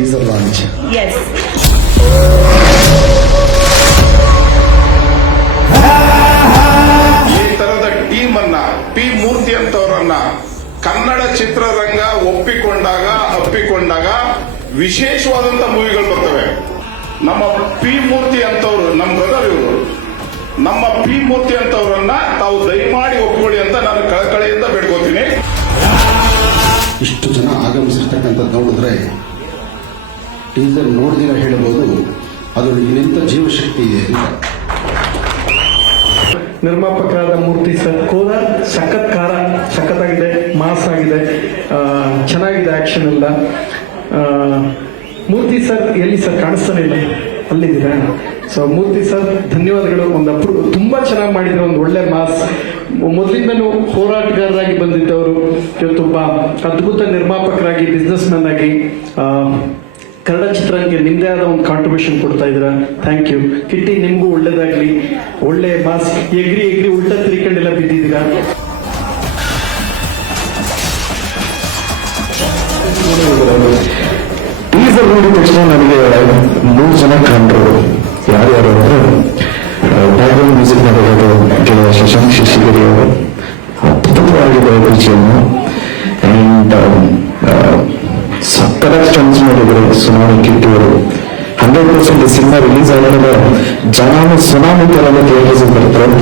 Teaser launch. Yes. ಈ ತರದ team ಅನ್ನ ಪಿ ಮೂರ್ತಿ ಅಂತವರನ್ನ ಕನ್ನಡ ಚಿತ್ರರಂಗ ಅಪ್ಪಿಕೊಂಡಾಗ ವಿಶೇಷವಾದಂತ ಮೂವಿಗಳು ಬರ್ತವೆ. ನಮ್ಮ ಪಿ ಮೂರ್ತಿ ಅಂತವ್ರು ನಮ್ಮ ಬ್ರದರ್ ಇವರು. ನಮ್ಮ ಪಿ ಮೂರ್ತಿ ಅಂತವ್ರನ್ನ ತಾವು ದಯಮಾಡಿ ಒಪ್ಪಿಕೊಳ್ಳಿ ಅಂತ ನಾನು ಕಳಕಳಿಯಿಂದ ಬೇಡ್ಕೋತೀನಿ. ಇಷ್ಟು ಜನ ಆಗಮಿಸಿರ್ತಕ್ಕಂಥದ್ದು ನೋಡಿದ್ರೆ ಟೀಸರ್ ನೋಡಿದಿರ ಹೇಳಬಹುದು ಅದರೊಳಗೆ ನಿಂತ ಜೀವಶಕ್ತಿ ಇದೆ ಅಂತ. ನಿರ್ಮಾಪಕರಾದ ಮೂರ್ತಿ ಸರ್ ಕೋದ ಸಖತ್ತಾಗಿದೆ, ಮಾಸ್ ಆಗಿದೆ, ಚೆನ್ನಾಗಿದೆ, ಆಕ್ಷನ್ ಎಲ್ಲ. ಮೂರ್ತಿ ಸರ್ ಎಲ್ಲಿ ಸರ್ ಕಾಣಿಸ್ತಾನೆ ಇಲ್ಲ, ಅಲ್ಲಿದ್ದೀರಾ? ಸೊ ಮೂರ್ತಿ ಸರ್ ಧನ್ಯವಾದಗಳು. ತುಂಬಾ ಚೆನ್ನಾಗಿ ಮಾಡಿದ್ರೆ, ಒಂದು ಒಳ್ಳೆ ಮಾಸ್. ಮೊದಲಿಂದನೂ ಹೋರಾಟಗಾರರಾಗಿ ಬಂದಿದ್ದವರು, ಇವತ್ತೊಬ್ಬ ಅದ್ಭುತ ನಿರ್ಮಾಪಕರಾಗಿ, ಬಿಸ್ನೆಸ್ ಮ್ಯಾನ್ ಆಗಿ ಕನ್ನಡ ಚಿತ್ರರಂಗಕ್ಕೆ ನಿಮ್ದೇ ಆದ ಒಂದು ಕಾಂಟ್ರಿಬ್ಯೂಷನ್ ಕೊಡ್ತಾ ಇದ್ದೀರಾ. ಥ್ಯಾಂಕ್ ಯು ಕಿಟ್ಟಿ, ನಿಮ್ಗೂ ಒಳ್ಳೇದಾಗ್ಲಿ. ಒಳ್ಳೆ ಮಾಸ್, ಎಗ್ರಿ ಉಲ್ಟಾ ತಿರ್ಕೊಂಡೆಲ್ಲ ಬಿದ್ದಿದ್ದೀರಾ. ಟೀಸರ್ ನೋಡಿದ ತಕ್ಷಣ ನನಗೆ 3 ಜನ ಕಂಡ್ರು. ಯಾರ್ಯಾರು ಅಂದ್ರೆ ಬ್ಯಾಕ್ಗ್ರೌಂಡ್ ಮ್ಯೂಸಿಕ್ ಮಾಡಿರೋದು ಶಶಾಂಕ್ ಶಶಿಗಿರಿ ಅವರು, ಅದ್ಭುತವಾಗಿದೆ ವಿಷಯನ್ನು. ಅಂಡ್ ಸಕ್ಕತ್ತಾಗಿ ಸ್ಟನ್ಸ್ ಮಾಡಿದ್ರು ಸುನಾಮಿ ಕಿಟ್ಟಿ ಅವರು. 100% ಸಿನಿಮಾ ರಿಲೀಸ್ ಆದಾಗ ಜನ ಸುನಾಮಿ ತರ ಥಿಯೇಟರ್ಸ್ ಬರ್ತಾರೆ.